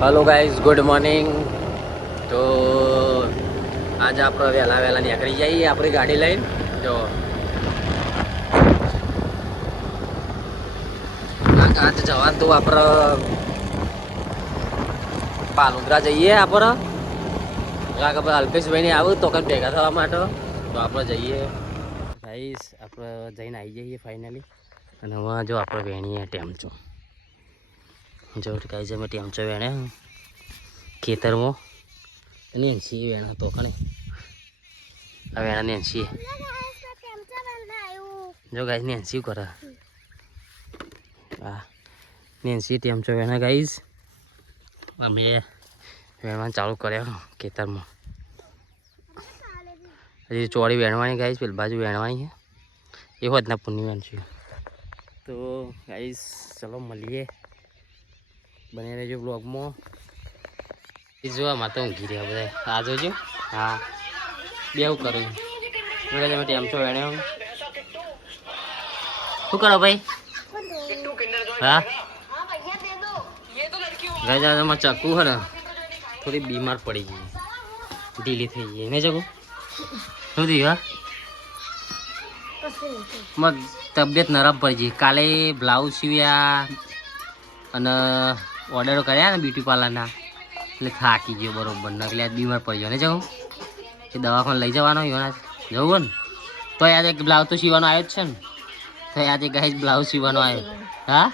Hello guys good morning. तो आज आप वહેલા વહેલા નીકળી જઈએ આપણી ગાડી લઈને। જો आज જવાનું તો આપણે પાલુંદ્રા જઈએ આપણે અલ્પેશભાઈને આવું તો કંઈ ભેગા થવા માટે તો આપણે જઈએ ગાઈસ। આપણે જઈને આવી જઈએ ફાઇનલી। અને હવે જો આપણે વેણીએ ટેમચો જો ગાઈસ અમે ટેમચો વેણે ખેતરમાં નેન્સી વેણા તો કણે આ વેણા નેન્સી જો ગાઈસ નેન્સી કરે હા નેન્સી ટેમચો વેણા ગાઈસ। અમે વેણવાનું ચાલુ કર્યા ખેતરમાં। હજી ચોળી વેણવાની ગાઈસ પેલી બાજુ વેણવાની છે એ હોત ના પૂર્ણિ વેણશું। તો ગાઈસ ચલો મળીએ બને રહેજો બ્લોગમાં। જોવામાં તો ઊંઘી રહ્યા બધા આ જોજો હા બેવું કરું તમે ટેમચો વેણ્યો શું કરો ભાઈ હા ગાઈસ ચક્કુ હે ને થોડી બીમાર પડી ગઈ ઢીલી થઈ ગઈ નહીં ચકુ શું થયું હા તબિયત નરમ પડી ગઈ। કાલે બ્લાઉઝ સીવ્યા અને ઓર્ડરો કર્યા ને બ્યુટી પાર્લરના એટલે થાકી ગયો બરોબર ને એટલે આજ બીમાર પડી ગયો ને જવું એ દવાખાને લઈ જવાનો યોના જવું ને તો યાદ એક બ્લાઉઝ તો સીવાનો આવ્યો જ છે ને તો યાદ એક ગાઈસ બ્લાઉઝ સીવાનો આવ્યો હા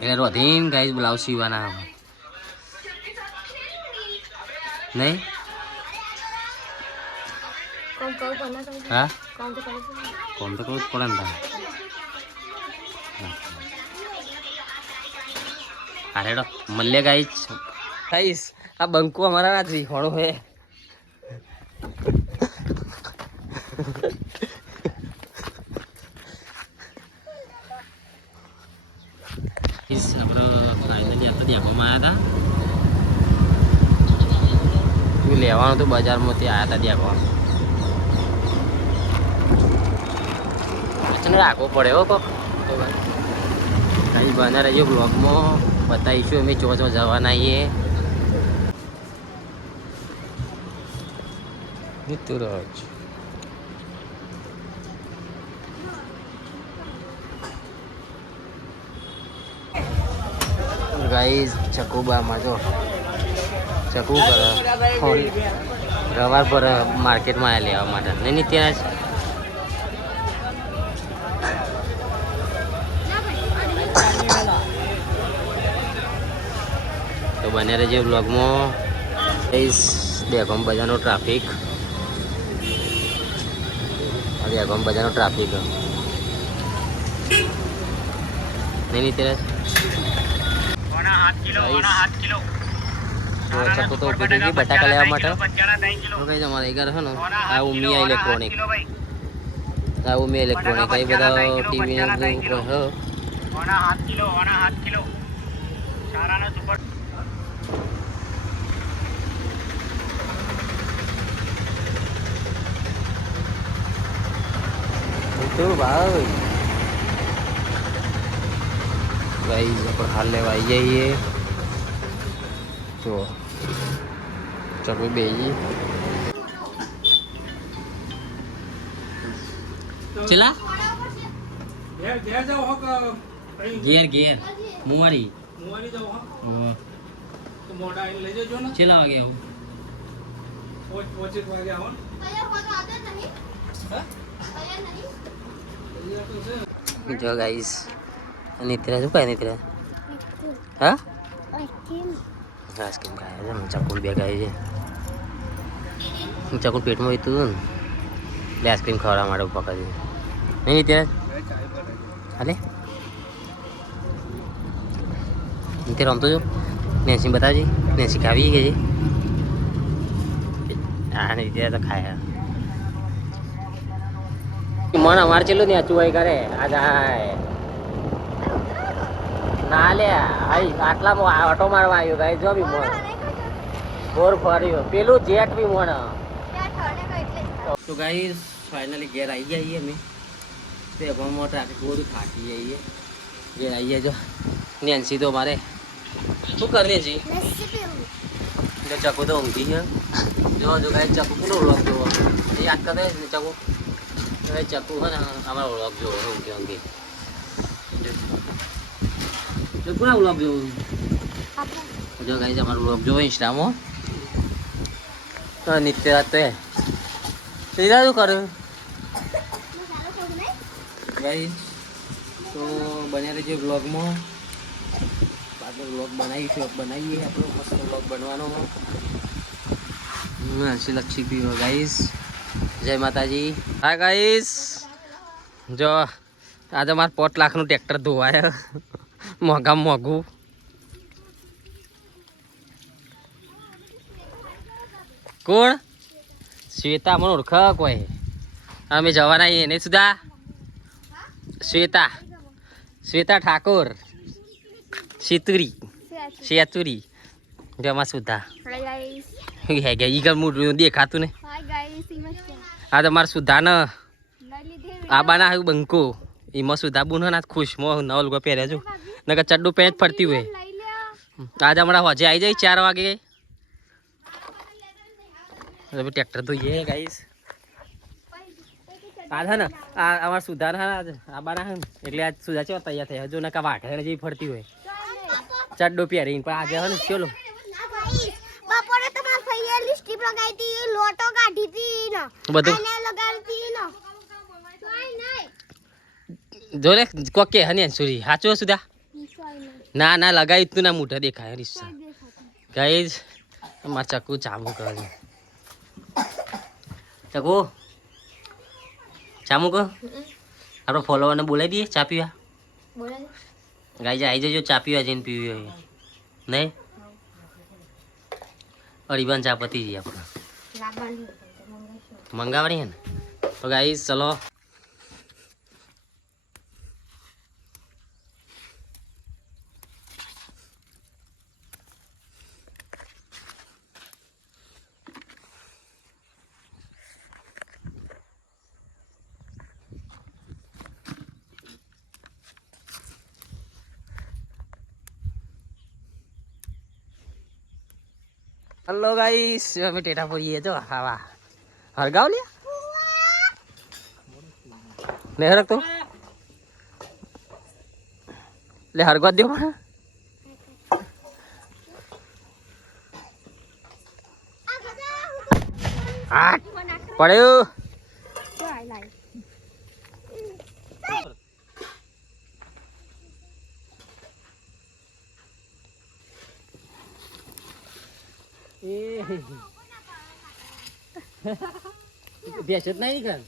એટલે રોધીને ગાઈસ બ્લાઉઝ સીવાના નહીં હા કોમ તો કરવું જ પડે ને અરે મળે ગાઈસ આ બંકુ અમારા નથી હોણો હે લેવાનું તો બજારમાંથી આવ્યા હતા ત્યાં રાખવો પડે હો કોક તો ભાઈ બના રહીએ બ્લોગમાં બતાવીશું અમે ચો જવાના છીએ મિતુરાજ ગાઈસ ચકુબામાં જો ચકુ કરે રવાર પર માર્કેટમાં લેવા માટે નહીં નહીં ત્યાં તો બને રહેજે બ્લોગમાં। દેખમ બજારનો ટ્રાફિક દેખમ બજારનો ટ્રાફિક નહીં ત્યારે ચક્કુ તો ઉભી થઈ ગઈ બટાકા લેવા માટે કઈ અમારે ઘર છે ને આ ઉમિયા ઇલેક્ટ્રોનિક આ ઉમિયા ઇલેક્ટ્રોનિક એ બધા ટીવી तो भाई गाइस पर हाल लेवा आई जाइए तो चलो बेजी चला गियर गियर मुमारी जाओ हां तो मोड़ा ले जाओ ना चला आ गया हूं पहुंच गया हूं जो गाइस नित्रा जो काय नित्रा हाँ आइसक्रीम खाया है चकुल भी खाई है चकुल पेट में तो ले आइसक्रीम खावा मारे पका दे नहीं नित्रा अरे नित्रा हम तो जो नैसी बता जी नैसी खावी है जी हाँ नित्रा तो खाया मन हमारे चलो नहीं अचुवाई करे आ जाए ना ले आई आटला में ऑटो मारवा आयो गाइस जो भी मन बोर फरियो पेलू जेट भी मन तो गाइस फाइनली घर आई जाइए मैं ते अब हम ट्रैफिक बहुत थाकी जाइए घर आइए जो नैन्सी तो हमारे શું કરને છે જો ચકુ તો ઊંઘી છે જો જો ગાય ચકુ કોનો વ્લોગ જોવો એ યાદ કરે ચકુ ચકુ હે ને અમારો વ્લોગ જોવો ઊંઘી ઊંઘી જો કોના વ્લોગ જોવો જો ગાય અમારો વ્લોગ જોવો ઇન્સ્ટામાં તો નિત્ય રાત તો સીધા શું કર્યું ગાઈ તો બન્યા રહેજો વ્લોગમાં આપણે વ્લોગ બનાવીએ આપણો મસ્ત વ્લોગ બનવાનો હસી લક્ષી પીવો ગાઈસ જય માતાજી હા ગાઈસ જો આજે મારે 5 લાખનું ટ્રેક્ટર ધોવાય મોંઘામાં મોંઘું કોણ શ્વેતા મને ઓળખ કોઈ અમે જવાના એને સુધા શ્વેતા ઠાકોર શેતુરી જમા સુધા દેખાતું ને આ તમારે સુધા ને આ બાના આવ્યું બંકો એમાં સુધા બુન ના ખુશમાં નવલ ગો પહેર્યા છું નકર ચડ્ડું પહેર ફરતી હોય આજે હમણાં હજે આવી જાય 4 વાગે ટ્રેક્ટર ધોઈએ ગાઈસ આ છે ને આ અમારા સુધા આ બાના એટલે આજ સુધા ચેવા તૈયાર થયા જો નકા વાઘ જેવી ફરતી હોય ચડ્ડો પહેરીને પણ આજે હે ને ચલો બપોરે તમાર ફઈએ લિપસ્ટિક લગાવી હતી લોટો કાઢી હતી ને બધું આને લગાવી હતી ને જો રે કોકે હને સુરી હાચો સુધા ના ના લગાવી તું ના મોઢા દેખાય રીસા ગાઈસ અમાર ચકુ ચામુ કરે ચકુ ચામુ કર આપણો ફોલોવરને બોલાવી દઈએ ચા પીવા ગાઈ જાય આવી જજો ચા પીવા જઈને પીવી હોય નહીં અડીબાન ચા પતી જઈએ આપણે મંગાવવાની હે ને તો ગાઈસ ચલો हेलो गाइस અમે ટેટા પડીએ જો આવા હરગાવ લે ને હરક તો લે હરગવા દે પણ આ પડ્યો બેસત નહીં કર